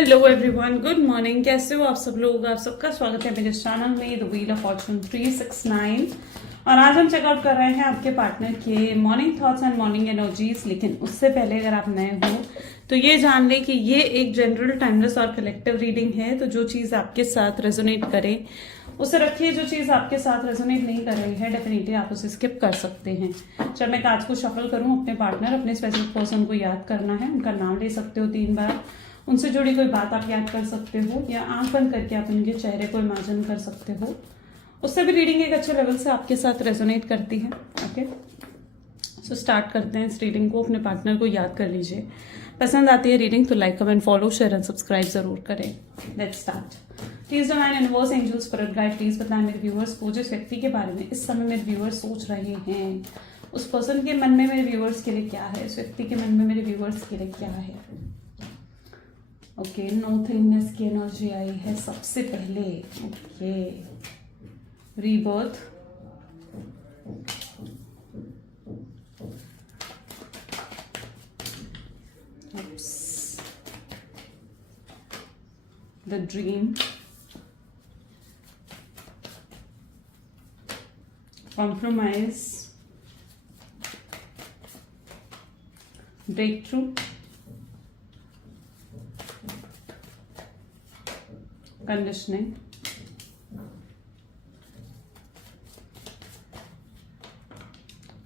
Hello everyone, good morning. कैसे हो आप सब लोग? आप सबका स्वागत है मेरे चैनल में द व्हील ऑफ फॉर्चून 369। और आज हम चेकआउट कर रहे हैं आपके पार्टनर के morning thoughts and morning energies. लेकिन उससे पहले अगर आप नए हो तो ये जान लें कि ये एक जनरल, टाइमलेस और कलेक्टिव रीडिंग है। तो जो चीज आपके साथ रेजोनेट करे उसे रखिए, जो चीज आपके साथ रेजोनेट नहीं कर रही है डेफिनेटली आप उसे स्किप कर सकते हैं। जब मैं कार्ड्स को शफल करूं, अपने पार्टनर, अपने स्पेसिफिक पर्सन को याद करना है। उनका नाम ले सकते हो 3 बार, उनसे जुड़ी कोई बात आप याद कर सकते हो, या आंख बंद करके आप उनके चेहरे को इमेजिन कर सकते हो। उससे भी रीडिंग एक अच्छे लेवल से आपके साथ रेजोनेट करती है। ओके, सो स्टार्ट करते हैं इस रीडिंग को। अपने पार्टनर को याद कर लीजिए। पसंद आती है रीडिंग तो like, comment, follow, share and subscribe जरूर करें। Let's start. Please divine universe, angels, spirit guide, please बताएं मेरे व्यूअर्स को जिस व्यक्ति के बारे में इस समय मेरे व्यूअर्स सोच रहे हैं, उस पर्सन के मन में मेरे व्यूअर्स के लिए क्या है, उस व्यक्ति के मन में मेरे व्यूअर्स के लिए क्या है। ओके, नोथिंगनेस की एनर्जी आई है सबसे पहले। Okay, rebirth, the dream, compromise, breakthrough, conditioning,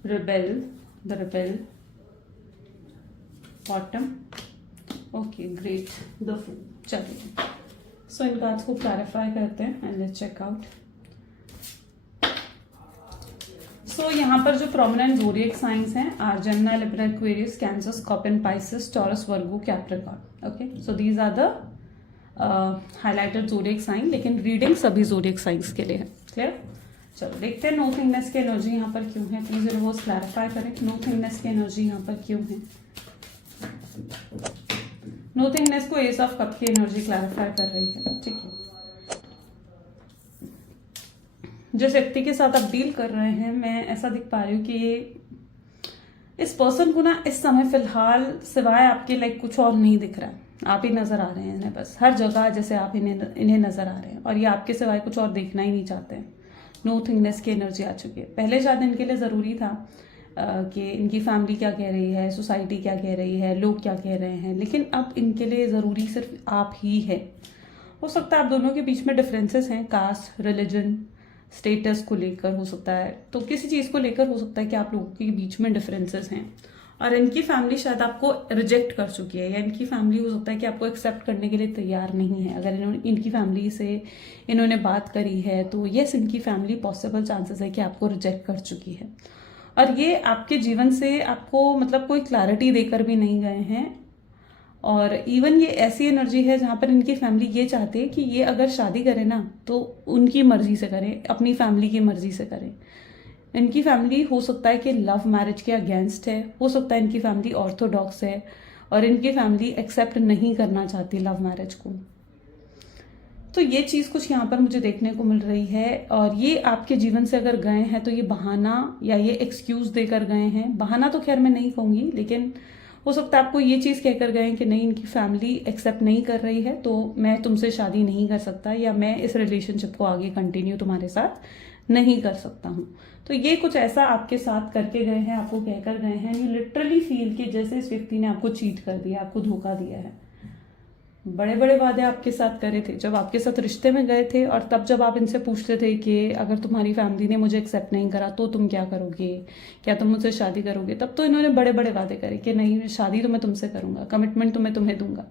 rebel, the rebel, bottom. Okay, great, the fool. चलिए, सो इन कार्ड्स को क्लैरिफाई करते हैं and let's check out. So यहाँ पर जो प्रोमिनेंट ज़ोडिएक साइंस हैं are Gemini, Libra, Aquarius, Cancer, Scorpion, Pisces, Taurus, Virgo, Capricorn. Okay, so these are the highlighted zodiac sign, लेकिन reading सभी ज़ोडिएक साइंस के लिए है। क्लियर? चलो देखते हैं नोथिंगनेस की एनर्जी यहाँ पर क्यों है। प्लीज यूनिवर्स क्लैरिफाई करें नोथिंगनेस की एनर्जी यहाँ पर क्यों है। नोथिंगनेस को एस ऑफ कप की एनर्जी क्लैरिफाई कर रही है। ठीक है, जिस व्यक्ति के साथ आप डील कर रहे हैं, मैं ऐसा दिख पा रही हूँ कि ये इस पर्सन को ना इस समय फिलहाल सिवाय आपके लाइक कुछ और नहीं दिख रहा है। आप ही नजर आ रहे हैं इन्हें, बस हर जगह जैसे आप इन्हें नजर आ रहे हैं, और ये आपके सिवाय कुछ और देखना ही नहीं चाहते हैं। नोथिंगनेस की एनर्जी आ चुकी है। पहले शायद इनके लिए जरूरी था कि इनकी फैमिली क्या कह रही है, सोसाइटी क्या कह रही है, लोग क्या कह रहे हैं, लेकिन अब इनके लिए जरूरी सिर्फ आप ही है। हो सकता है आप दोनों के बीच में डिफरेंसेस हैं, कास्ट, रिलीजन, स्टेटस को लेकर हो सकता है, तो किसी चीज को लेकर हो सकता है कि आप लोगों के बीच में डिफरेंसेस हैं। और इनकी फैमिली शायद आपको रिजेक्ट कर चुकी है, या इनकी फैमिली हो सकता है कि आपको एक्सेप्ट करने के लिए तैयार नहीं है। अगर इनकी फैमिली से इन्होंने बात करी है तो यस, इनकी फैमिली पॉसिबल चांसेस है कि आपको रिजेक्ट कर चुकी है। और ये आपके जीवन से आपको मतलब कोई क्लैरिटी देकर भी नहीं गए हैं। और इवन ये ऐसी एनर्जी है जहाँ पर इनकी फैमिली ये चाहती है कि ये अगर शादी करें ना तो उनकी मर्जी से करें, अपनी फैमिली की मर्जी से करें। इनकी फैमिली हो सकता है कि लव मैरिज के अगेंस्ट है, हो सकता है इनकी फैमिली ऑर्थोडॉक्स है, और इनकी फैमिली एक्सेप्ट नहीं करना चाहती लव मैरिज को। तो ये चीज़ कुछ यहाँ पर मुझे देखने को मिल रही है। और ये आपके जीवन से अगर गए हैं तो ये बहाना या ये एक्सक्यूज देकर गए हैं। बहाना तो खैर मैं नहीं कहूँगी, लेकिन हो सकता है आपको ये चीज़ कहकर गए कि नहीं, इनकी फैमिली एक्सेप्ट नहीं कर रही है तो मैं तुमसे शादी नहीं कर सकता, या मैं इस रिलेशनशिप को आगे कंटिन्यू तुम्हारे साथ नहीं कर सकता हूँ। तो ये कुछ ऐसा आपके साथ करके गए हैं, आपको कहकर गए हैं। यू लिटरली फील कि जैसे इस व्यक्ति ने आपको चीट कर दिया, आपको धोखा दिया है। बड़े बड़े वादे आपके साथ करे थे जब आपके साथ रिश्ते में गए थे, और तब जब आप इनसे पूछते थे कि अगर तुम्हारी फैमिली ने मुझे एक्सेप्ट नहीं करा तो तुम क्या करोगे, क्या तुम मुझसे शादी करोगे, तब तो इन्होंने बड़े बड़े वादे करे कि नहीं, शादी तो मैं तुमसे करूंगा, कमिटमेंट तो मैं तुम्हें दूंगा।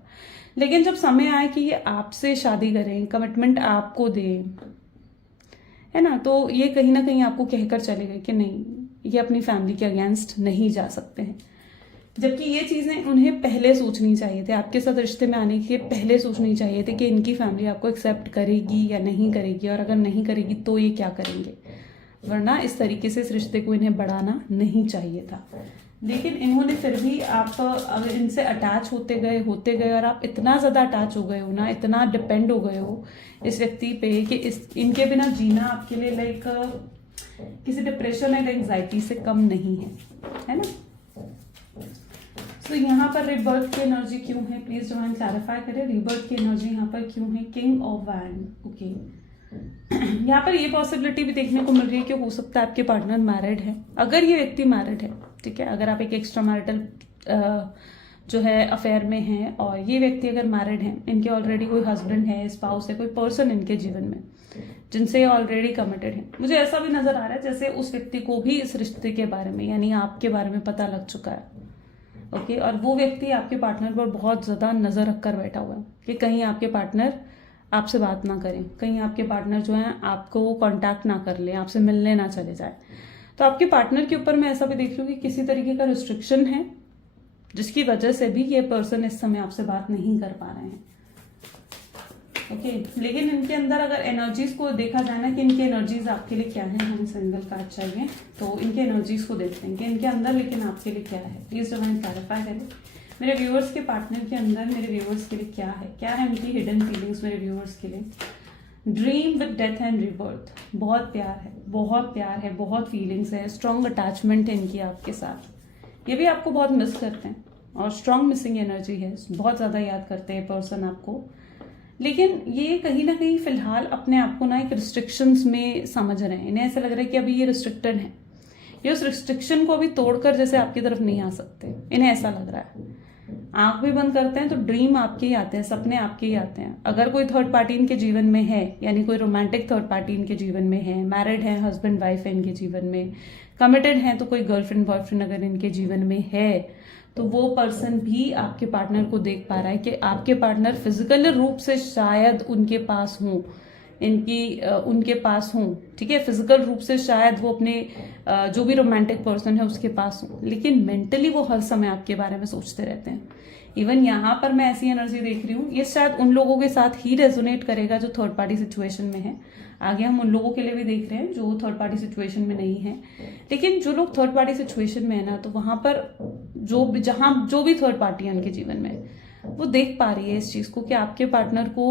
लेकिन जब समय आए कि ये आपसे शादी करें, कमिटमेंट आपको दें, है ना, तो ये कहीं ना कहीं आपको कहकर चले गए कि नहीं, ये अपनी फैमिली के अगेंस्ट नहीं जा सकते हैं। जबकि ये चीज़ें उन्हें पहले सोचनी चाहिए थे, आपके साथ रिश्ते में आने के पहले सोचनी चाहिए थे कि इनकी फैमिली आपको एक्सेप्ट करेगी या नहीं करेगी, और अगर नहीं करेगी तो ये क्या करेंगे। वरना इस तरीके से इस रिश्ते को इन्हें बढ़ाना नहीं चाहिए था। लेकिन इन्होंने फिर भी, आप अगर इनसे अटैच होते गए और आप इतना ज़्यादा अटैच हो गए हो ना, इतना डिपेंड हो गए हो इस व्यक्ति पे कि इनके बिना जीना आपके लिए लाइक किसी डिप्रेशन या एंग्जाइटी से कम नहीं है ना। तो तो यहाँ पर रिबर्थ की एनर्जी क्यों है, प्लीज डिवाइन क्लैरिफाई करें। रिबर्थ की एनर्जी यहाँ पर क्यों है, किंग ऑफ वैंड। ओके, यहाँ पर ये पॉसिबिलिटी भी देखने को मिल रही है कि हो सकता है आपके पार्टनर मैरिड है। अगर ये व्यक्ति मैरिड है, ठीक है, अगर आप एक एक्स्ट्रा मैरिटल जो है अफेयर में है और ये व्यक्ति अगर मैरिड है, इनके ऑलरेडी कोई हस्बैंड है, स्पाउस है, कोई पर्सन इनके जीवन में जिनसे ऑलरेडी कमिटेड है, मुझे ऐसा भी नजर आ रहा है जैसे उस व्यक्ति को भी इस रिश्ते के बारे में यानी आपके बारे में पता लग चुका है। ओके, और वो व्यक्ति आपके पार्टनर पर बहुत ज्यादा नजर रखकर बैठा हुआ है कि कहीं आपके पार्टनर आपसे बात ना करें, कहीं आपके पार्टनर जो है आपको कांटेक्ट ना कर ले, आपसे मिलने ना चले जाए। तो आपके पार्टनर के ऊपर मैं ऐसा भी देख रही हूँ कि किसी तरीके का रिस्ट्रिक्शन है जिसकी वजह से भी ये पर्सन इस समय आपसे बात नहीं कर पा रहे हैं। ओके, लेकिन इनके अंदर अगर एनर्जीज को देखा जाए ना कि इनकी एनर्जीज आपके लिए क्या है, हमें सिंगल कार्ड चाहिए तो इनके एनर्जीज को देखते हैं कि इनके अंदर लेकिन आपके लिए क्या है। प्लीज डिवाइन क्लैरिफाई करें मेरे व्यूअर्स के पार्टनर के अंदर, मेरे व्यूअर्स के लिए क्या है उनकी हिडन फीलिंग्स मेरे व्यूअर्स के लिए। Dream with death and rebirth, बहुत प्यार है, बहुत प्यार है, बहुत फीलिंग्स है, स्ट्रॉन्ग अटैचमेंट है इनकी आपके साथ। ये भी आपको बहुत मिस करते हैं और स्ट्रॉन्ग मिसिंग एनर्जी है, बहुत ज्यादा याद करते हैं पर्सन आपको। लेकिन ये कहीं ना कहीं फिलहाल अपने आप को ना एक रिस्ट्रिक्शंस में समझ रहे हैं। इन्हें ऐसा लग रहा है कि अभी ये रिस्ट्रिक्टेड है, ये उस रिस्ट्रिक्शन को अभी तोड़कर जैसे आपकी तरफ नहीं आ सकते, इन्हें ऐसा लग रहा है। आंख भी बंद करते हैं तो ड्रीम आपके ही आते हैं, सपने आपके ही आते हैं। अगर कोई थर्ड पार्टी इनके जीवन में है, यानी कोई रोमांटिक थर्ड पार्टी इनके जीवन में है, मैरिड है, हस्बैंड वाइफ है इनके जीवन में, कमिटेड है, तो कोई गर्लफ्रेंड बॉयफ्रेंड अगर इनके जीवन में है तो वो पर्सन भी आपके पार्टनर को देख पा रहा है कि आपके पार्टनर फिजिकल रूप से शायद उनके पास हों, उनके पास हों, ठीक है, फिजिकल रूप से शायद वो अपने जो भी रोमांटिक पर्सन है उसके पास हों, लेकिन मेंटली वो हर समय आपके बारे में सोचते रहते हैं। इवन यहाँ पर मैं ऐसी एनर्जी देख रही हूँ, ये शायद उन लोगों के साथ ही रेजोनेट करेगा जो थर्ड पार्टी सिचुएशन में है। आगे हम उन लोगों के लिए भी देख रहे हैं जो थर्ड पार्टी सिचुएशन में नहीं है। लेकिन जो लोग थर्ड पार्टी सिचुएशन में है ना, तो वहां पर जो भी थर्ड पार्टी है उनके जीवन में, वो देख पा रही है इस चीज को कि आपके पार्टनर को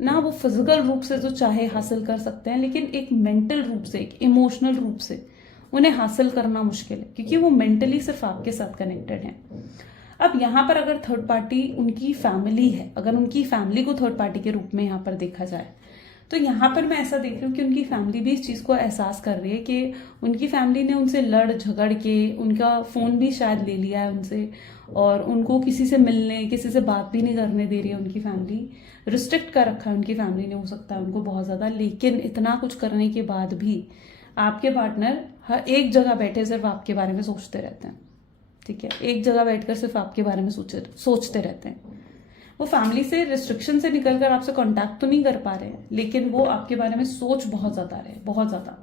ना वो फिजिकल रूप से जो चाहे हासिल कर सकते हैं, लेकिन एक मेंटल रूप से, एक इमोशनल रूप से उन्हें हासिल करना मुश्किल है, क्योंकि वो मेंटली सिर्फ आपके साथ कनेक्टेड है। अब यहाँ पर अगर थर्ड पार्टी उनकी फैमिली है, अगर उनकी फैमिली को थर्ड पार्टी के रूप में यहाँ पर देखा जाए, तो यहाँ पर मैं ऐसा देख रही हूँ कि उनकी फैमिली भी इस चीज को एहसास कर रही है कि उनकी फैमिली ने उनसे लड़ झगड़ के उनका फोन भी शायद ले लिया है उनसे, और उनको किसी से मिलने, किसी से बात भी नहीं करने दे रही है। उनकी फैमिली रिस्ट्रिक्ट कर रखा है उनकी फैमिली ने, हो सकता है उनको बहुत ज्यादा। लेकिन इतना कुछ करने के बाद भी आपके पार्टनर हर एक जगह बैठे सिर्फ आपके बारे में सोचते रहते हैं, ठीक है, एक जगह बैठकर सिर्फ आपके बारे में सोचते रहते हैं। वो फैमिली से रिस्ट्रिक्शन से निकलकर आपसे कांटेक्ट तो नहीं कर पा रहे हैं, लेकिन वो आपके बारे में सोच बहुत ज्यादा रहे, बहुत ज्यादा।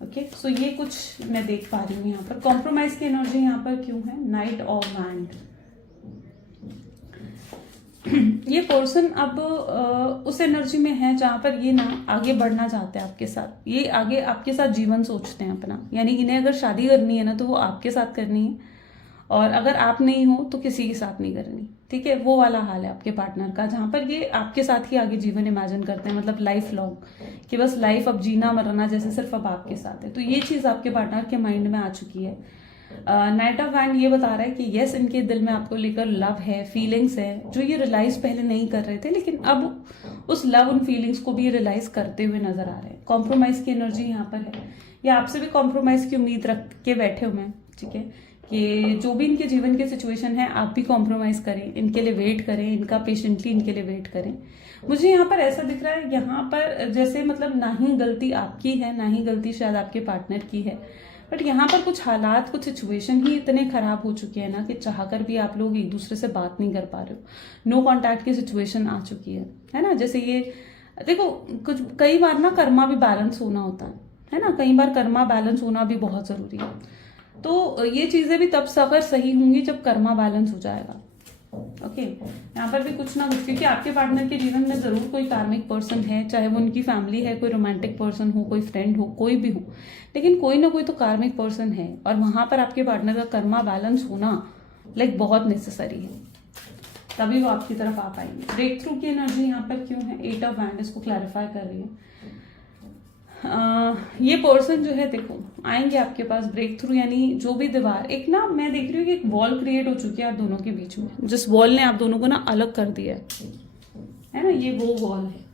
ओके, सो ये कुछ मैं देख पा रही हूँ यहाँ पर। कॉम्प्रोमाइज की एनर्जी यहाँ पर क्यों है, नाइट ऑफ वैंड। ये पर्सन अब उस एनर्जी में है जहां पर ये ना आगे बढ़ना चाहते हैं आपके साथ, ये आगे आपके साथ जीवन सोचते हैं अपना, यानी इन्हें अगर शादी करनी है ना तो वो आपके साथ करनी है, और अगर आप नहीं हो तो किसी के साथ नहीं करनी, ठीक है। वो वाला हाल है आपके पार्टनर का, जहां पर ये आपके साथ ही आगे जीवन इमेजिन करते हैं, मतलब लाइफ लॉन्ग, कि बस लाइफ अब जीना मरना जैसे सिर्फ अब आपके साथ है। तो ये चीज आपके पार्टनर के माइंड में आ चुकी है। नाइट ऑफ वैंड ये बता रहा है कि यस, इनके दिल में आपको लेकर लव है, फीलिंग्स है, जो ये रियलाइज पहले नहीं कर रहे थे, लेकिन अब उस लव उन फीलिंग्स को भी रियलाइज करते हुए नजर आ रहे हैं। कॉम्प्रोमाइज की एनर्जी यहाँ पर है, ये आपसे भी कॉम्प्रोमाइज की उम्मीद रख के बैठे हुए हैं, ठीक है, कि जो भी इनके जीवन के सिचुएशन है आप भी कॉम्प्रोमाइज करें, इनके लिए वेट करें, इनका पेशेंटली इनके लिए वेट करें। मुझे यहाँ पर ऐसा दिख रहा है, यहाँ पर जैसे मतलब ना ही गलती आपकी है, ना ही गलती शायद आपके पार्टनर की है, बट यहाँ पर कुछ हालात, कुछ सिचुएशन ही इतने खराब हो चुके हैं ना कि चाहकर भी आप लोग एक दूसरे से बात नहीं कर पा रहे हो, नो कांटेक्ट की सिचुएशन आ चुकी है ना। जैसे ये देखो, कुछ कई बार ना कर्मा भी बैलेंस होना होता है ना, कई बार कर्मा बैलेंस होना भी बहुत जरूरी है। तो ये चीजें भी तब अगर सही होंगी जब कर्मा बैलेंस हो जाएगा। ओके, यहाँ पर भी कुछ ना कुछ, क्योंकि आपके पार्टनर के जीवन में जरूर कोई कार्मिक पर्सन है, चाहे वो उनकी फैमिली है, कोई रोमांटिक पर्सन हो, कोई फ्रेंड हो, कोई भी हो, लेकिन कोई ना कोई तो कार्मिक पर्सन है, और वहां पर आपके पार्टनर का कर्मा बैलेंस होना लाइक बहुत नेसेसरी है, तभी वो आपकी तरफ आ पाएंगे। ब्रेक थ्रू की एनर्जी यहाँ पर क्यों है, 8 ऑफ वैंड इसको क्लैरिफाई कर रही है। ये पर्सन जो है देखो आएंगे आपके पास ब्रेक थ्रू, यानी जो भी दीवार एक ना मैं देख रही हूँ कि एक वॉल क्रिएट हो चुकी है आप दोनों के बीच में, जिस वॉल ने आप दोनों को ना अलग कर दिया है ना, ये वो वॉल है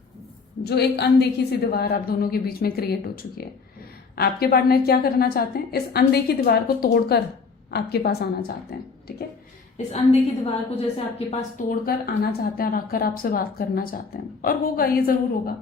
जो एक अनदेखी सी दीवार आप दोनों के बीच में क्रिएट हो चुकी है। आपके पार्टनर क्या करना चाहते हैं, इस अनदेखी दीवार को तोड़कर आपके पास आना चाहते हैं। ठीक है, इस अनदेखी दीवार को जैसे आपके पास तोड़कर आना चाहते हैं और आकर आपसे बात करना चाहते हैं, और होगा, ये जरूर होगा।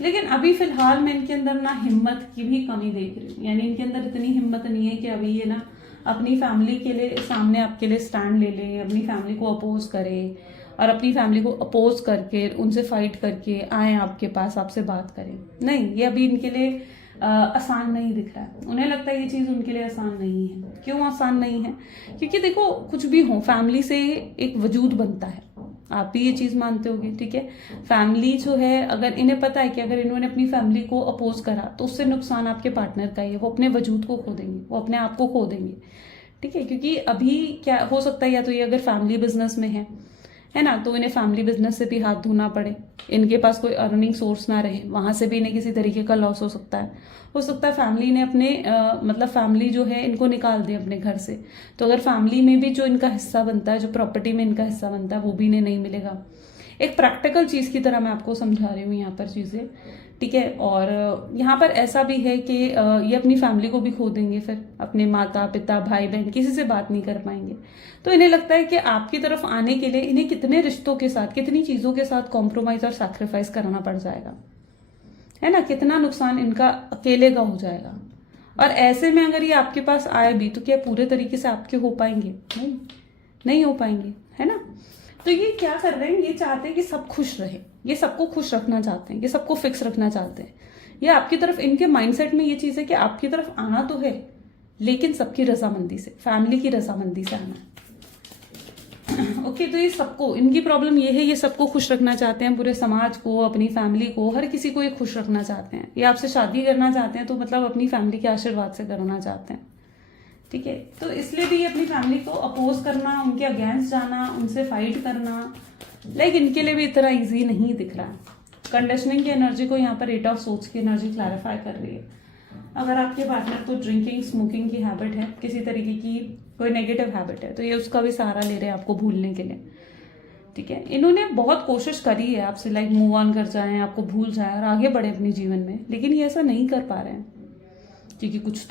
लेकिन अभी फिलहाल मैं इनके अंदर ना हिम्मत की भी कमी देख रही हूँ, यानी इनके अंदर इतनी हिम्मत नहीं है कि अभी ये ना अपनी फैमिली के लिए सामने आपके लिए स्टैंड ले ले, अपनी फैमिली को अपोज करे और अपनी फैमिली को अपोज करके उनसे फाइट करके आए आपके पास, आपसे बात करें। नहीं, ये अभी इनके लिए आसान नहीं दिख रहा है। उन्हें लगता है ये चीज़ उनके लिए आसान नहीं है। क्यों आसान नहीं है? क्योंकि देखो कुछ भी हो, फैमिली से एक वजूद बनता है, आप भी ये चीज़ मानते होगे। ठीक है, फैमिली जो है, अगर इन्हें पता है कि अगर इन्होंने अपनी फैमिली को अपोज करा तो उससे नुकसान आपके पार्टनर का ही है, वो अपने वजूद को खो देंगे, वो अपने आप को खो देंगे। ठीक है, क्योंकि अभी क्या हो सकता है, या तो ये अगर फैमिली बिजनेस में है ना, तो इन्हें फैमिली बिजनेस से भी हाथ धोना पड़े, इनके पास कोई अर्निंग सोर्स ना रहे, वहां से भी इन्हें किसी तरीके का लॉस हो सकता है फैमिली ने अपने मतलब फैमिली जो है इनको निकाल दे अपने घर से, तो अगर फैमिली में भी जो इनका हिस्सा बनता है, जो प्रॉपर्टी में इनका हिस्सा बनता है, वो भी इन्हें नहीं मिलेगा। एक प्रैक्टिकल चीज की तरह मैं आपको समझा रही हूँ यहाँ पर चीजें। ठीक है, और यहाँ पर ऐसा भी है कि ये अपनी फैमिली को भी खो देंगे, फिर अपने माता पिता भाई बहन किसी से बात नहीं कर पाएंगे। तो इन्हें लगता है कि आपकी तरफ आने के लिए इन्हें कितने रिश्तों के साथ, कितनी चीजों के साथ कॉम्प्रोमाइज और सैक्रिफाइस कराना पड़ जाएगा, है ना, कितना नुकसान इनका अकेले का हो जाएगा। और ऐसे में अगर ये आपके पास आए भी तो क्या पूरे तरीके से आपके हो पाएंगे? नहीं हो पाएंगे, है ना। तो ये क्या कर रहे हैं, ये चाहते हैं कि सब खुश रहे, ये सबको खुश रखना चाहते हैं, ये सबको फिक्स रखना चाहते हैं। ये आपकी तरफ, इनके माइंडसेट में ये चीज है कि आपकी तरफ आना तो है, लेकिन सबकी रजामंदी से, फैमिली की रजामंदी से आना है। ओके, तो ये सबको, इनकी प्रॉब्लम ये है, ये सबको खुश रखना चाहते हैं, पूरे समाज को, अपनी फैमिली को, हर किसी को ये खुश रखना चाहते हैं। ये आपसे शादी करना चाहते हैं तो मतलब अपनी फैमिली के आशीर्वाद से करना चाहते हैं। ठीक है, तो इसलिए भी अपनी फैमिली को अपोज करना, उनके अगेंस्ट जाना, उनसे फाइट करना, लाइक इनके लिए भी इतना इजी नहीं दिख रहा है। कंडीशनिंग की एनर्जी को यहाँ पर 8 ऑफ सोर्स की एनर्जी क्लैरिफाई कर रही है। अगर आपके पार्टनर को ड्रिंकिंग स्मोकिंग की हैबिट है, किसी तरीके की कोई नेगेटिव हैबिट है, तो ये उसका भी सहारा ले रहे हैं आपको भूलने के लिए। ठीक है, इन्होंने बहुत कोशिश करी है आपसे, लाइक मूव ऑन कर जाएं, आपको भूल जाएं और आगे बढ़े अपने जीवन में, लेकिन ये ऐसा नहीं कर पा रहे हैं। क्योंकि कुछ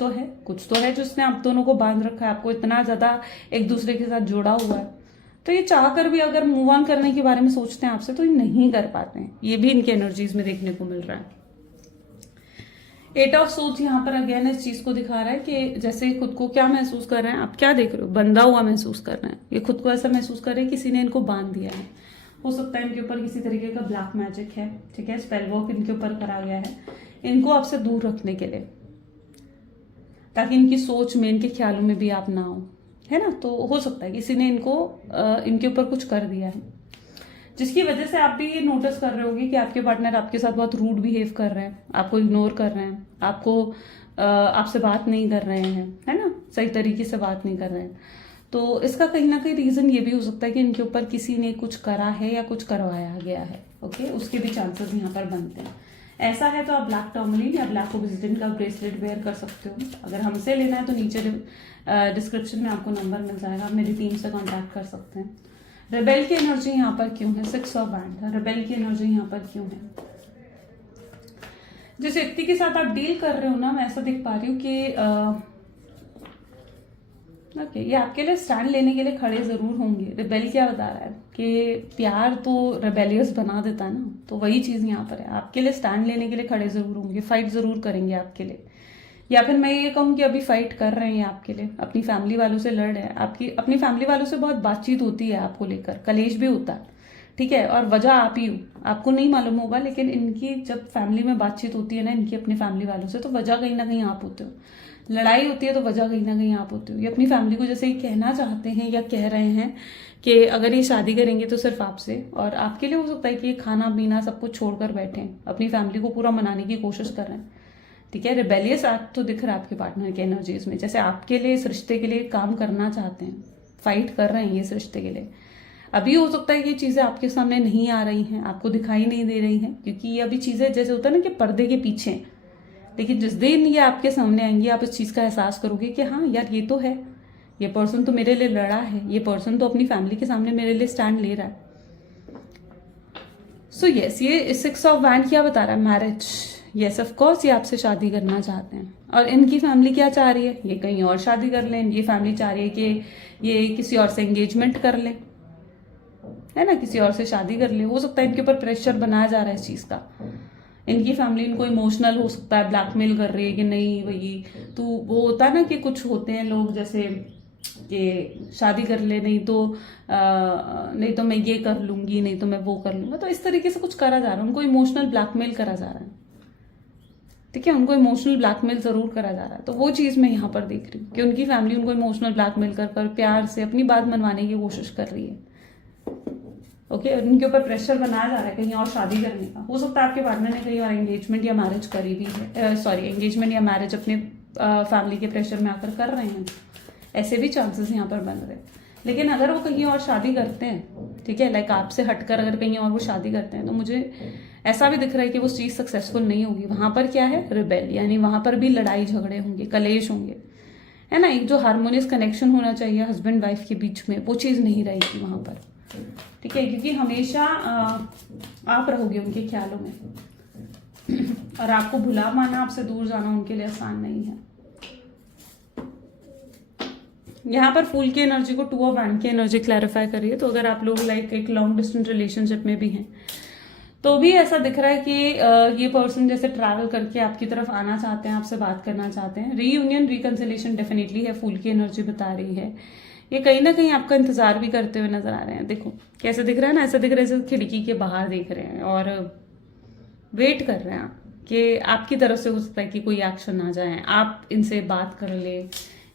तो है जिसने आप दोनों को बांध रखा है, आपको इतना ज्यादा एक दूसरे के साथ जोड़ा हुआ है। तो ये चाह कर भी अगर मूव ऑन करने के बारे में सोचते हैं आपसे, तो ये नहीं कर पाते हैं। ये भी इनके एनर्जीज में देखने को मिल रहा है। 8 ऑफ सोर्स यहाँ पर अगेन इस चीज को दिखा रहा है कि जैसे खुद को क्या महसूस कर रहे हैं, आप क्या देख रहे हो, बंधा हुआ महसूस कर रहे हैं। ये खुद को ऐसा महसूस कर रहे हैं किसी ने इनको बांध दिया है। हो सकता है इनके ऊपर किसी तरीके का ब्लैक मैजिक है। ठीक है, स्पेल वर्क इनके ऊपर करा गया है इनको आपसे दूर रखने के लिए, ताकि इनकी सोच में, इनके ख्यालों में भी आप ना हो, है ना। तो हो सकता है किसी ने इनको इनके ऊपर कुछ कर दिया है, जिसकी वजह से आप भी ये नोटिस कर रहे होगे कि आपके पार्टनर आपके साथ बहुत रूड बिहेव कर रहे हैं, आपको इग्नोर कर रहे हैं, आपसे बात नहीं कर रहे हैं, है ना, सही तरीके से बात नहीं कर रहे हैं। तो इसका कहीं ना कहीं रीजन ये भी हो सकता है कि इनके ऊपर किसी ने कुछ करा है या कुछ करवाया गया है। ओके, उसके भी चांसेस यहाँ पर बनते हैं। ऐसा है तो आप ब्लैक टर्मलिन या ब्लैक ऑब्सिडियन का ब्रेसलेट वेयर कर सकते हो। अगर हमसे लेना है तो नीचे डिस्क्रिप्शन में आपको नंबर मिल जाएगा, आप मेरी टीम से कांटेक्ट कर सकते हैं। रेबेल की एनर्जी यहाँ पर क्यों है? 6 ऑफ बैंड। रेबेल की एनर्जी यहाँ पर क्यों है? जिस व्यक्ति के साथ आप डील कर रहे हो ना, मैं ऐसा देख पा रही हूँ कि ओके, ये आपके लिए स्टैंड लेने के लिए खड़े जरूर होंगे। रिबेल क्या बता रहा है कि प्यार तो रेबेलियस बना देता है ना, तो वही चीज यहाँ पर है। आपके लिए स्टैंड लेने के लिए खड़े जरूर होंगे, फाइट जरूर करेंगे आपके लिए। या फिर मैं ये कहूँ कि अभी फाइट कर रहे हैं आपके लिए, अपनी फैमिली वालों से लड़ रहे हैं। आपकी अपनी फैमिली वालों से बहुत बातचीत होती है आपको लेकर, कलेश भी होता है। ठीक है, और वजह आप ही हो, आपको नहीं मालूम होगा, लेकिन इनकी जब फैमिली में बातचीत होती है ना, इनकी अपनी फैमिली वालों से, तो वजह कहीं ना कहीं आप होते हो। लड़ाई होती है तो वजह कहीं ना कहीं आप होते हो। ये अपनी फैमिली को जैसे कहना चाहते हैं या कह रहे हैं कि अगर ये शादी करेंगे तो सिर्फ आपसे, और आपके लिए हो सकता है कि ये खाना पीना सब कुछ छोड़कर बैठे, अपनी फैमिली को पूरा मनाने की कोशिश कर रहे हैं। ठीक है, रिबेलियस एक्ट तो दिख रहा है आपके पार्टनर के एनर्जीज में, जैसे आपके लिए इस रिश्ते के लिए काम करना चाहते हैं, फाइट कर रहे हैं ये इस रिश्ते के लिए। अभी हो सकता है कि चीजें आपके सामने नहीं आ रही हैं, आपको दिखाई नहीं दे रही हैं, क्योंकि ये अभी चीजें जैसे होता है ना कि पर्दे के पीछे, लेकिन जिस दिन ये आपके सामने आएंगी आप इस चीज का एहसास करोगे कि हाँ यार ये तो है, ये पर्सन तो मेरे लिए लड़ा है, ये पर्सन तो अपनी फैमिली के सामने मेरे लिए स्टैंड ले रहा है। सो यस, ये 6 ऑफ वैंड क्या बता रहा है? मैरिज। यस ऑफ कोर्स ये आपसे शादी करना चाहते हैं। और इनकी फैमिली क्या चाह रही है? ये कहीं और शादी कर लें। ये फैमिली चाह रही है कि ये किसी और से एंगेजमेंट कर ले, है ना, किसी और से शादी कर ले। हो सकता है इनके ऊपर प्रेशर बनाया जा रहा है इस चीज का। इनकी फैमिली इनको इमोशनल हो सकता है ब्लैकमेल कर रही है कि नहीं भाई तू, वो होता है ना कि कुछ होते हैं लोग जैसे कि शादी कर ले, नहीं तो मैं ये कर लूंगी, नहीं तो मैं वो कर लूंगा। तो इस तरीके से कुछ करा जा रहा है, उनको इमोशनल ब्लैकमेल करा जा रहा है। ठीक है, उनको इमोशनल ब्लैकमेल जरूर करा जा रहा है। तो वो चीज मैं यहाँ पर देख रही हूँ कि उनकी फैमिली उनको इमोशनल ब्लैकमेल कर कर प्यार से अपनी बात मनवाने की कोशिश कर रही है। ओके, उनके ऊपर प्रेशर बनाया जा रहा है कहीं और शादी करने का। हो सकता है आपके पार्टनर ने कहीं और एंगेजमेंट या मैरिज करी भी है, एंगेजमेंट या मैरिज अपने फैमिली के प्रेशर में आकर कर रहे हैं। ऐसे भी चांसेस यहाँ पर बन रहे हैं। लेकिन अगर वो कहीं और शादी करते हैं, ठीक है, लाइक आपसे हटकर अगर कहीं और वो शादी करते हैं, तो मुझे ऐसा भी दिख रहा है कि वो चीज सक्सेसफुल नहीं होगी। वहां पर क्या है? रिबेल, यानी वहां पर भी लड़ाई झगड़े होंगे, कलेश होंगे, है ना। एक जो हार्मोनियस कनेक्शन होना चाहिए हस्बैंड वाइफ के बीच में, वो चीज नहीं रहेगी वहां पर। ठीक है, क्योंकि हमेशा आप रहोगे उनके ख्यालों में और आपको भुला माना, आपसे दूर जाना उनके लिए आसान नहीं है। यहाँ पर फूल की एनर्जी को 2 ऑफ वैंड की एनर्जी क्लैरिफाई करिए। तो अगर आप लोग लाइक एक लॉन्ग डिस्टेंस रिलेशनशिप में भी हैं, तो भी ऐसा दिख रहा है कि ये पर्सन जैसे ट्रैवल करके आपकी तरफ आना चाहते हैं, आपसे बात करना चाहते हैं। रीयूनियन, रिकंसिलेशन डेफिनेटली है, फूल की एनर्जी बता रही है। ये कहीं ना कहीं आपका इंतजार भी करते हुए नजर आ रहे हैं। देखो कैसे दिख रहा है ना, ऐसा दिख रहा है जैसे खिड़की के बाहर देख रहे हैं और वेट कर रहे हैं कि आपकी तरफ से हो सकता है कि कोई एक्शन आ जाए, आप इनसे बात कर ले,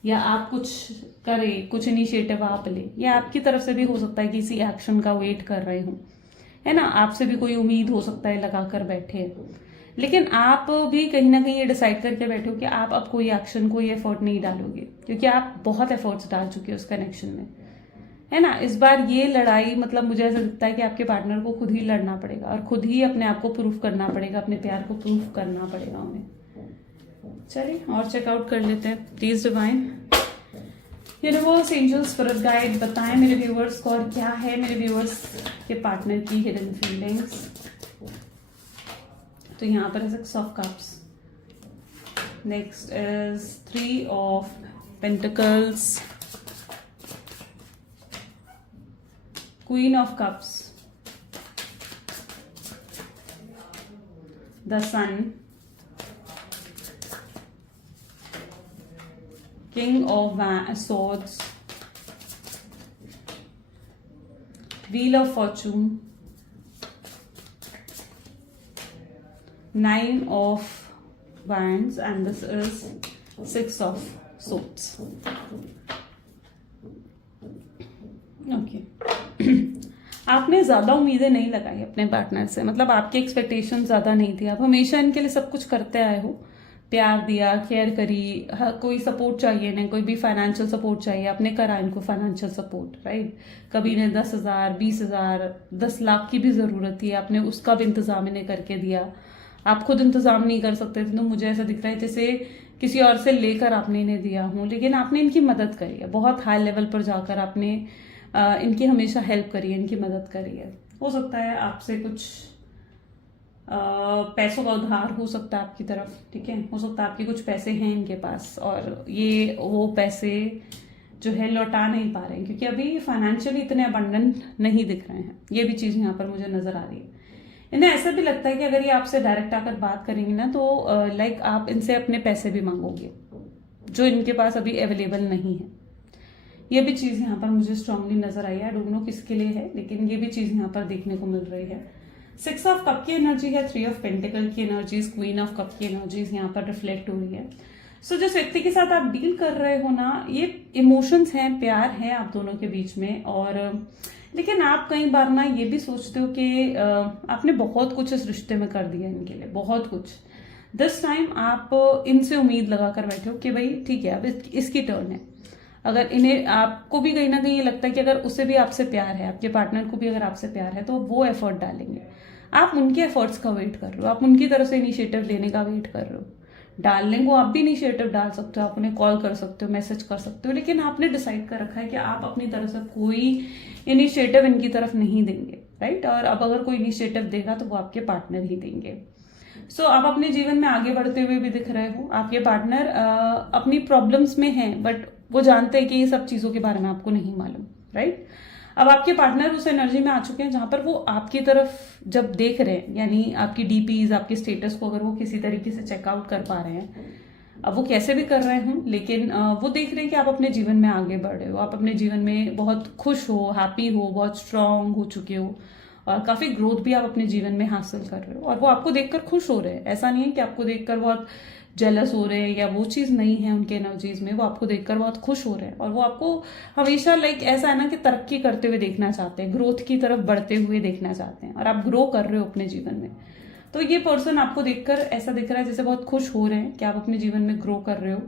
या आप कुछ करें, कुछ इनिशिएटिव आप ले, या आपकी तरफ से भी हो सकता है कि किसी एक्शन का वेट कर रहे हो, है ना। आपसे भी कोई उम्मीद हो सकता है लगा कर बैठे, लेकिन आप भी कहीं ना कहीं ये डिसाइड करके बैठे हो कि आप अब कोई एक्शन, कोई एफर्ट नहीं डालोगे, क्योंकि आप बहुत एफर्ट्स डाल चुके हो उस कनेक्शन में, है ना। इस बार ये लड़ाई, मतलब मुझे ऐसा लगता है कि आपके पार्टनर को खुद ही लड़ना पड़ेगा और खुद ही अपने आप को प्रूफ करना पड़ेगा, अपने प्यार को प्रूफ करना पड़ेगा उन्हें। चलिए और चेकआउट कर लेते हैं। Please divine universe, angels, spirit guide बताएं मेरे व्यूअर्स को, और क्या है मेरे व्यूअर्स के पार्टनर की हिडन फीलिंग्स। तो यहाँ पर है 6 of cups, next is 3 of pentacles, queen of cups, the sun, King of Swords, Wheel of Fortune, 9 of Wands, and this is 6 of Swords. Okay. आपने ज्यादा उम्मीदें नहीं लगाई अपने पार्टनर से, मतलब आपकी एक्सपेक्टेशन ज्यादा नहीं थी। आप हमेशा इनके लिए सब कुछ करते आए हो, प्यार दिया, केयर करी, कोई सपोर्ट चाहिए इन्हें, कोई भी फाइनेंशियल सपोर्ट चाहिए, आपने करा इनको फाइनेंशियल सपोर्ट, राइट। कभी इन्हें 10,000, 20,000, 10 लाख की भी जरूरत थी, आपने उसका भी इंतजाम इन्हें करके दिया। आप खुद इंतजाम नहीं कर सकते थे, तो मुझे ऐसा दिख रहा है जैसे किसी और से लेकर आपने इन्हें दिया हो, लेकिन आपने इनकी मदद करी है। बहुत हाई लेवल पर जाकर आपने इनकी हमेशा हेल्प करी है, इनकी मदद करी है। हो सकता है आपसे कुछ पैसों का उधार हो सकता है आपकी तरफ, ठीक है। हो सकता है आपके कुछ पैसे हैं इनके पास और ये वो पैसे जो है लौटा नहीं पा रहे हैं, क्योंकि अभी फाइनेंशियली इतने अबंडेंट नहीं दिख रहे हैं। ये भी चीज यहाँ पर मुझे नजर आ रही है। इन्हें ऐसा भी लगता है कि अगर ये आपसे डायरेक्ट आकर बात करेंगे ना, तो लाइक आप इनसे अपने पैसे भी मांगोगे जो इनके पास अभी अवेलेबल नहीं है। ये भी चीज यहाँ पर मुझे स्ट्रांगली नजर आई है। आई डोंट नो किसके लिए है, लेकिन ये भी चीज यहाँ पर देखने को मिल रही है। 6 ऑफ कप की एनर्जी है, 3 ऑफ पेंटिकल की एनर्जीज, क्वीन ऑफ कप की एनर्जीज यहाँ पर रिफ्लेक्ट हो रही है। सो जिस व्यक्ति के साथ आप डील कर रहे हो ना, ये इमोशंस हैं, प्यार है आप दोनों के बीच में, और लेकिन आप कई बार ना ये भी सोचते हो कि आपने बहुत कुछ इस रिश्ते में कर दिया इनके लिए, बहुत कुछ। दिस टाइम आप इनसे उम्मीद लगा कर बैठे हो कि भाई ठीक है अब इसकी टर्न है। अगर इन्हें, आपको भी कहीं ना कहीं ये लगता है कि अगर उसे भी आपसे प्यार है, आपके पार्टनर को भी अगर आपसे प्यार है, तो वो एफर्ट डालेंगे। आप उनके एफर्ट्स का वेट कर रहे हो, आप उनकी तरफ से इनिशिएटिव लेने का वेट कर रहे हो। डाल लें, वो आप भी इनिशिएटिव डाल सकते हो, आप उन्हें कॉल कर सकते हो, मैसेज कर सकते हो, लेकिन आपने डिसाइड कर रखा है कि आप अपनी तरफ से कोई इनिशिएटिव इनकी तरफ नहीं देंगे, राइट। और अब अगर कोई इनिशिएटिव देगा तो वो आपके पार्टनर ही देंगे। सो आप अपने जीवन में आगे बढ़ते हुए भी दिख रहे हो। आपके पार्टनर अपनी प्रॉब्लम्स में हैं, बट वो जानते हैं कि ये सब चीजों के बारे में आपको नहीं मालूम, राइट। अब आपके पार्टनर उस एनर्जी में आ चुके हैं जहां पर वो आपकी तरफ जब देख रहे हैं, यानी आपकी डीपीज, आपके स्टेटस को अगर वो किसी तरीके से चेकआउट कर पा रहे हैं, अब वो कैसे भी कर रहे हों, लेकिन वो देख रहे हैं कि आप अपने जीवन में आगे बढ़ रहे हो, आप अपने जीवन में बहुत खुश हो, हैप्पी हो, बहुत स्ट्रांग हो चुके हो, और काफी ग्रोथ भी आप अपने जीवन में हासिल कर रहे हो, और वो आपको देखकर खुश हो रहे हैं। ऐसा नहीं है कि आपको देखकर बहुत जेलस हो रहे हैं या वो चीज नहीं है उनके एनर्जीज में, वो आपको देखकर बहुत खुश हो रहे हैं, और वो आपको हमेशा ऐसा है ना कि तरक्की करते हुए देखना चाहते हैं, ग्रोथ की तरफ बढ़ते हुए देखना चाहते हैं, और आप ग्रो कर रहे हो अपने जीवन में। तो ये पर्सन आपको देखकर ऐसा दिख रहा है जैसे बहुत खुश हो रहे हैं कि आप अपने जीवन में ग्रो कर रहे हो।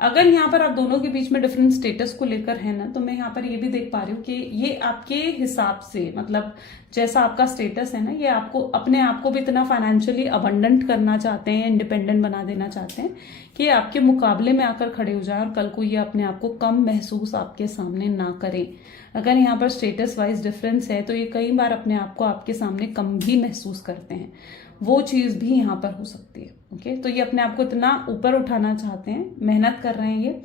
अगर यहाँ पर आप दोनों के बीच में डिफरेंट स्टेटस को लेकर है ना, तो मैं यहाँ पर ये भी देख पा रही हूँ कि ये आपके हिसाब से, मतलब जैसा आपका स्टेटस है ना, ये आपको अपने आप को भी इतना फाइनेंशियली अबंडेंट करना चाहते हैं, इंडिपेंडेंट बना देना चाहते हैं कि आपके मुकाबले में आकर खड़े हो जाए और कल को ये अपने आप को कम महसूस आपके सामने ना करें। अगर यहाँ पर स्टेटस वाइज डिफरेंस है तो ये कई बार अपने आप को आपके सामने कम भी महसूस करते हैं, वो चीज भी यहाँ पर हो सकती है। ओके, तो ये अपने आप को इतना ऊपर उठाना चाहते हैं, मेहनत कर रहे हैं ये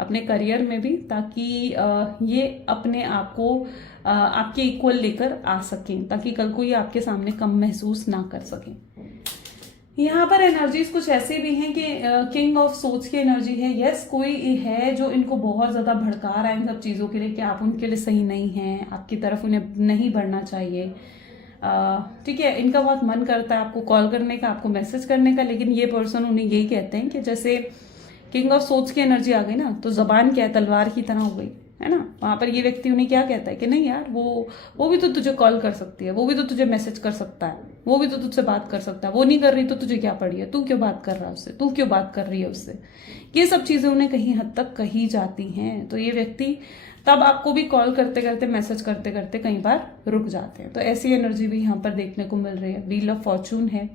अपने करियर में भी, ताकि ये अपने आप को आपके इक्वल लेकर आ सकें, ताकि कल को ये आपके सामने कम महसूस ना कर सकें। यहाँ पर एनर्जीज कुछ ऐसे भी हैं कि किंग ऑफ सोच की एनर्जी है। यस, कोई है जो इनको बहुत ज्यादा भड़का रहा है इन सब चीजों के लिए कि आप उनके लिए सही नहीं हैं, आपकी तरफ उन्हें नहीं बढ़ना चाहिए। ठीक है, इनका बहुत मन करता है आपको कॉल करने का, आपको मैसेज करने का, लेकिन ये पर्सन उन्हें यही कहते हैं कि जैसे किंग ऑफ सोच की एनर्जी आ गई ना, तो जबान क्या है, तलवार की तरह हो गई है ना। वहां पर ये व्यक्ति उन्हें क्या कहता है कि नहीं यार, वो भी तो तुझे कॉल कर सकती है, वो भी तो तुझे मैसेज कर सकता है, वो भी तो तुझसे बात कर सकता है, वो नहीं कर रही तो तुझे क्या पड़ी है, तू क्यों बात कर रहा है उससे, तू क्यों बात कर रही है उससे। ये सब चीजें उन्हें कहीं हद तक कही जाती हैं। तो ये व्यक्ति तब आपको भी कॉल करते करते, मैसेज करते करते कई बार रुक जाते हैं। तो ऐसी एनर्जी भी यहाँ पर देखने को मिल रही है। व्हील ऑफ फॉर्चून है,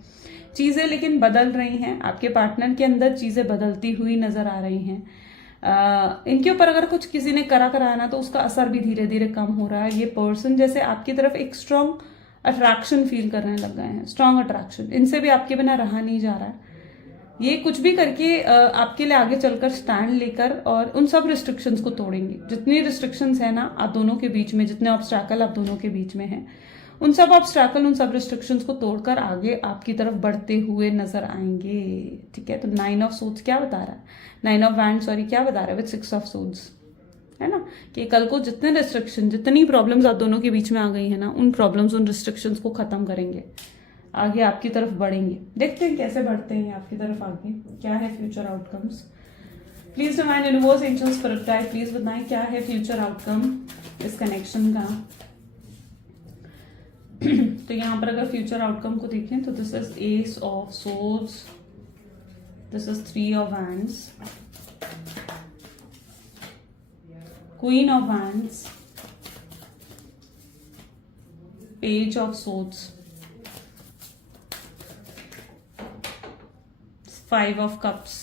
चीजें लेकिन बदल रही हैं, आपके पार्टनर के अंदर चीजें बदलती हुई नजर आ रही हैं। इनके ऊपर अगर कुछ किसी ने कराया ना, तो उसका असर भी धीरे धीरे कम हो रहा है। ये पर्सन जैसे आपकी तरफ एक स्ट्रॉन्ग अट्रैक्शन फील करने लग गए हैं, स्ट्रॉन्ग अट्रैक्शन, इनसे भी आपके बिना रहा नहीं जा रहा है। ये कुछ भी करके आपके लिए आगे चलकर स्टैंड लेकर और उन सब रिस्ट्रिक्शंस को तोड़ेंगे। जितनी रिस्ट्रिक्शंस है ना आप दोनों के बीच में, जितने ऑब्स्टैकल आप दोनों के बीच में हैं, उन सब ऑब्स्टैकल, उन सब रिस्ट्रिक्शंस को तोड़कर आगे आपकी तरफ बढ़ते हुए नजर आएंगे। ठीक है, तो 9 ऑफ सोड्स क्या बता रहा है, 9 ऑफ वैंड सॉरी क्या बता रहा है विद 6 ऑफ सोड्स, है ना, कि कल को जितने रिस्ट्रिक्शन, जितनी प्रॉब्लम्स आप दोनों के बीच में आ गई है ना, उन प्रॉब्लम्स, उन रिस्ट्रिक्शंस को खत्म करेंगे, आगे आपकी तरफ बढ़ेंगे। देखते हैं कैसे बढ़ते हैं आपकी तरफ आगे, क्या है future outcomes. Please divine universe angels spirit guide please बताएं क्या है फ्यूचर आउटकम इस कनेक्शन का। तो यहाँ पर अगर फ्यूचर आउटकम को देखें तो this is S of swords, this is 3 of wands, queen of wands, page of swords, 5 of cups,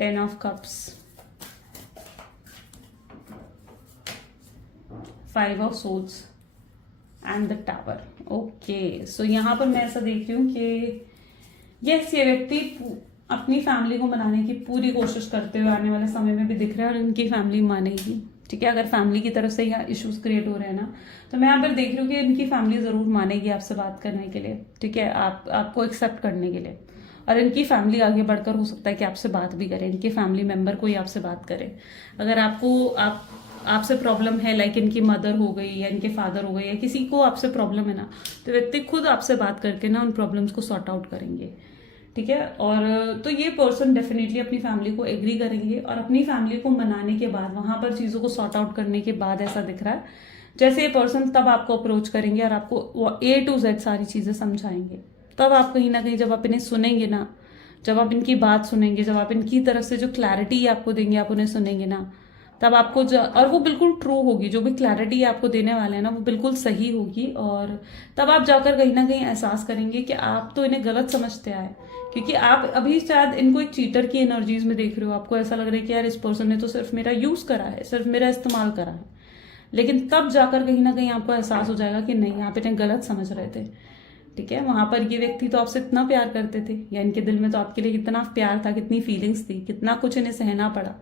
10 of cups, 5 of swords and the tower. Okay, so यहाँ पर मैं ऐसा देख रही हूँ कि यस, ये व्यक्ति अपनी फैमिली को मनाने की पूरी कोशिश करते हुए आने वाले समय में भी दिख रहा है, और इनकी फैमिली मानेगी। ठीक है, अगर फैमिली की तरफ से यहाँ इश्यूज क्रिएट हो रहे हैं ना, तो मैं यहाँ पर देख रही हूँ कि इनकी फैमिली जरूर मानेगी आपसे बात करने के लिए। ठीक है, आपको एक्सेप्ट करने के लिए, और इनकी फैमिली आगे बढ़कर हो सकता है कि आपसे बात भी करे, इनके फैमिली मेंबर कोई आपसे बात करे। अगर आपसे प्रॉब्लम है, लाइक इनकी मदर हो गई या इनके फादर हो गए या किसी को आपसे प्रॉब्लम है ना, तो व्यक्ति खुद आपसे बात करके ना उन प्रॉब्लम्स को सॉर्ट आउट करेंगे। ठीक है, और तो ये पर्सन डेफिनेटली अपनी फैमिली को एग्री करेंगे, और अपनी फैमिली को मनाने के बाद, वहां पर चीजों को सॉर्ट आउट करने के बाद ऐसा दिख रहा है जैसे ये पर्सन तब आपको अप्रोच करेंगे और आपको A to Z सारी चीजें समझाएंगे। तब आप कहीं ना कहीं जब आप इन्हें सुनेंगे ना, जब आप इनकी बात सुनेंगे, जब आप इनकी तरफ से जो क्लैरिटी आपको देंगे, आप उन्हें सुनेंगे ना, तब आपको और वो बिल्कुल ट्रू होगी, जो भी क्लैरिटी आपको देने वाले हैं ना वो बिल्कुल सही होगी। और तब आप जाकर कहीं ना कहीं एहसास करेंगे कि आप तो इन्हें गलत समझते आए, क्योंकि आप अभी शायद इनको एक चीटर की एनर्जीज में देख रहे हो। आपको ऐसा लग रहा है कि यार इस पर्सन ने तो सिर्फ मेरा यूज करा है, सिर्फ मेरा इस्तेमाल करा है। लेकिन तब जाकर कहीं ना कहीं आपको एहसास हो जाएगा कि नहीं, आप इन्हें गलत समझ रहे थे। ठीक है, वहां पर ये व्यक्ति तो आपसे इतना प्यार करते थे, या इनके दिल में तो आपके लिए कितना प्यार था, कितनी फीलिंग्स थी, कितना कुछ इन्हें सहना पड़ा।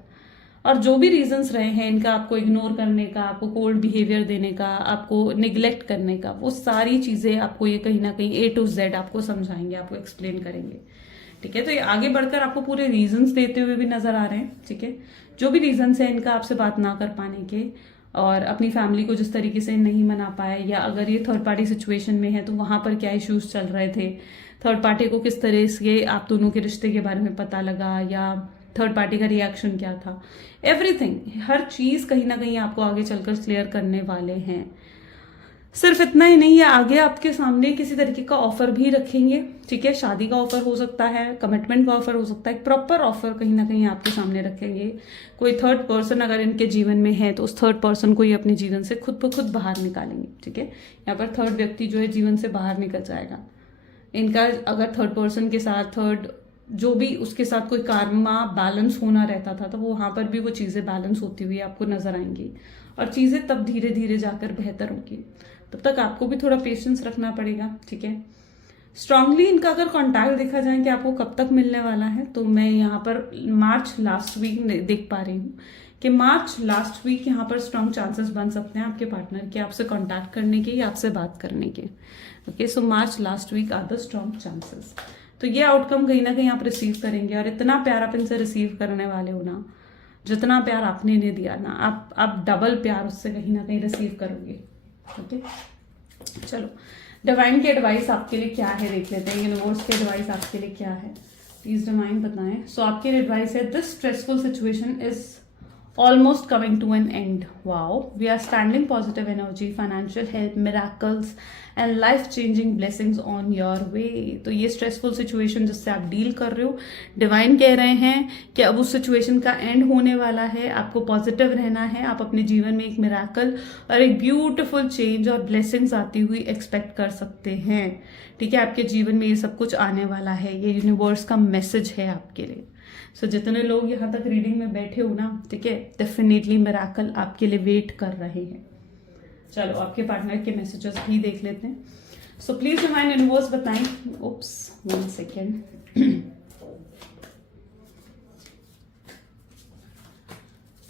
और जो भी रीजंस रहे हैं इनका आपको इग्नोर करने का, आपको कोल्ड बिहेवियर देने का, आपको निग्लेक्ट करने का, वो सारी चीजें आपको ये कहीं ना कहीं A to Z आपको समझाएंगे, आपको एक्सप्लेन करेंगे। ठीक है, तो ये आगे बढ़कर आपको पूरे रीजंस देते हुए भी नजर आ रहे हैं। ठीक है, जो भी रीजंस है इनका आपसे बात ना कर पाने के, और अपनी फैमिली को जिस तरीके से नहीं मना पाए, या अगर ये थर्ड पार्टी सिचुएशन में है तो वहां पर क्या इश्यूज चल रहे थे, थर्ड पार्टी को किस तरह से आप दोनों के रिश्ते के बारे में पता लगा, या थर्ड पार्टी का रिएक्शन क्या था, एवरीथिंग, हर चीज कहीं ना कहीं आपको आगे चलकर क्लियर करने वाले हैं। सिर्फ इतना ही नहीं, ये आगे आपके सामने किसी तरीके का ऑफर भी रखेंगे। ठीक है, शादी का ऑफर हो सकता है, कमिटमेंट का ऑफर हो सकता है, एक प्रॉपर ऑफर कहीं ना कहीं आपके सामने रखेंगे। कोई थर्ड पर्सन अगर इनके जीवन में है तो उस थर्ड पर्सन को ये अपने जीवन से खुद ब खुद बाहर निकालेंगे। ठीक है, यहाँ पर थर्ड व्यक्ति जो है जीवन से बाहर निकल जाएगा इनका। अगर थर्ड पर्सन के साथ थर्ड जो भी उसके साथ कोई कार्मा बैलेंस होना रहता था, तो वो वहां पर भी वो चीजें बैलेंस होती हुई आपको नजर आएंगी, और चीजें तब धीरे धीरे जाकर बेहतर होगी। तब तक आपको भी थोड़ा पेशेंस रखना पड़ेगा। ठीक है, स्ट्रांगली इनका अगर कॉन्टैक्ट देखा जाए कि आपको कब तक मिलने वाला है, तो मैं यहाँ पर मार्च लास्ट वीक देख पा रही हूँ कि मार्च लास्ट वीक यहाँ पर स्ट्रांग चांसेस बन सकते हैं आपके पार्टनर के आपसे कॉन्टैक्ट करने के या आपसे बात करने के। Okay, so March last week are the strong chances. तो ये आउटकम कहीं ना कहीं आप रिसीव करेंगे, और इतना प्यार आप इनसे रिसीव करने वाले हो ना, जितना प्यार आपने इन्हें दिया ना, आप डबल प्यार उससे कहीं ना कहीं रिसीव करोगे। ओके, चलो डिवाइन की एडवाइस आपके लिए क्या है देख लेते हैं। यूनिवर्स की एडवाइस आपके लिए क्या है, प्लीज डिवाइन बताएं। सो आपकी एडवाइस है, this stressful situation is almost coming to an end. Wow, we are standing positive energy, financial help, miracles and life changing blessings on your way. तो ये स्ट्रेसफुल सिचुएशन जिससे आप डील कर रहे हो, डिवाइन कह रहे हैं कि अब उस सिचुएशन का एंड होने वाला है, आपको पॉजिटिव रहना है, आप अपने जीवन में एक मिराकल और एक ब्यूटिफुल चेंज और ब्लेसिंग्स आती हुई एक्सपेक्ट कर सकते हैं। ठीक है, आपके जीवन में ये सब कुछ आने वाला है, ये यूनिवर्स का मैसेज है आपके लिए। सो जितने लोग यहाँ तक रीडिंग में बैठे हो ना, ठीक है, डेफिनेटली मिराकल आपके लिए वेट कर रहे हैं। चलो आपके पार्टनर के मैसेजेस भी देख लेते हैं। सो प्लीज डिवाइन यूनिवर्स बताएं। Oops, 1 second.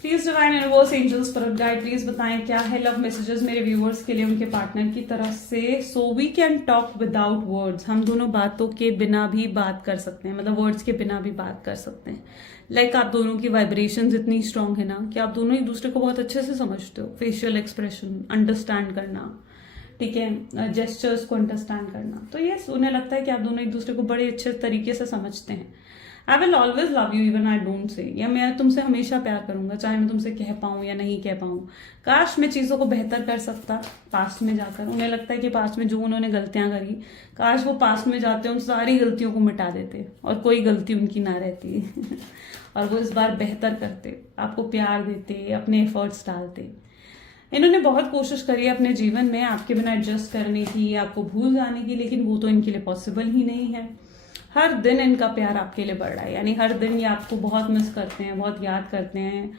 Please divine universe, angels, spirit guide, please बताएं क्या है लव मैसेजेस मेरे व्यूअर्स के लिए उनके पार्टनर की तरफ से। So we can talk without words, हम दोनों बातों के बिना भी बात कर सकते हैं, मतलब वर्ड्स के बिना भी बात कर सकते हैं। लाइक आप दोनों की वाइब्रेशंस इतनी स्ट्रांग है ना कि आप दोनों एक दूसरे को बहुत अच्छे से समझते हो। फेशियल एक्सप्रेशन अंडरस्टैंड करना, ठीक है, जेस्चर्स को अंडरस्टैंड करना, तो यस उन्हें लगता है कि आप दोनों एक दूसरे को बड़े अच्छे तरीके से समझते हैं। I will always love you even I don't say, या मैं तुमसे हमेशा प्यार करूंगा चाहे मैं तुमसे कह पाऊं या नहीं कह पाऊं। काश मैं चीजों को बेहतर कर सकता पास्ट में जाकर। उन्हें लगता है कि पास्ट में जो उन्होंने गलतियां करी, काश वो पास्ट में जाते उन सारी गलतियों को मिटा देते और कोई गलती उनकी ना रहती और वो इस बार बेहतर करते, आपको प्यार देते, अपने एफर्ट्स डालते। इन्होंने बहुत कोशिश करी अपने जीवन में आपके बिना एडजस्ट करने की, आपको भूल जाने की, लेकिन वो तो इनके लिए पॉसिबल ही नहीं है। हर दिन इनका प्यार आपके लिए बढ़ रहा है, यानी हर दिन ये आपको बहुत मिस करते हैं, बहुत याद करते हैं।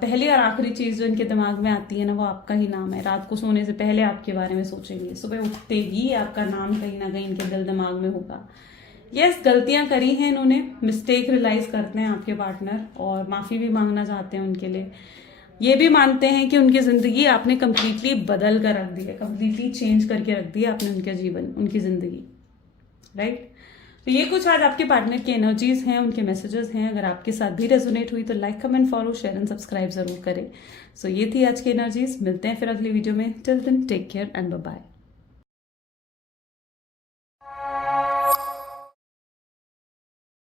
पहली और आखिरी चीज जो इनके दिमाग में आती है ना, वो आपका ही नाम है। रात को सोने से पहले आपके बारे में सोचेंगे, सुबह उठते ही आपका नाम कहीं ना कहीं इनके दिल दिमाग में होगा। यस, गलतियां करी हैं इन्होंने, मिस्टेक रियलाइज करते हैं आपके पार्टनर और माफी भी मांगना चाहते हैं उनके लिए। ये भी मानते हैं कि उनकी जिंदगी आपने कंप्लीटली बदल कर रख दी है, कंप्लीटली चेंज करके रख दी है आपने उनके जीवन, उनकी जिंदगी, राइट। तो ये कुछ आज आपके पार्टनर की एनर्जीज हैं, उनके मैसेजेस हैं। अगर आपके साथ भी रेजोनेट हुई तो like, comment, follow, share and subscribe जरूर करें। सो ये थी आज की एनर्जीज। मिलते हैं फिर अगली वीडियो में। Till then take care and bye bye.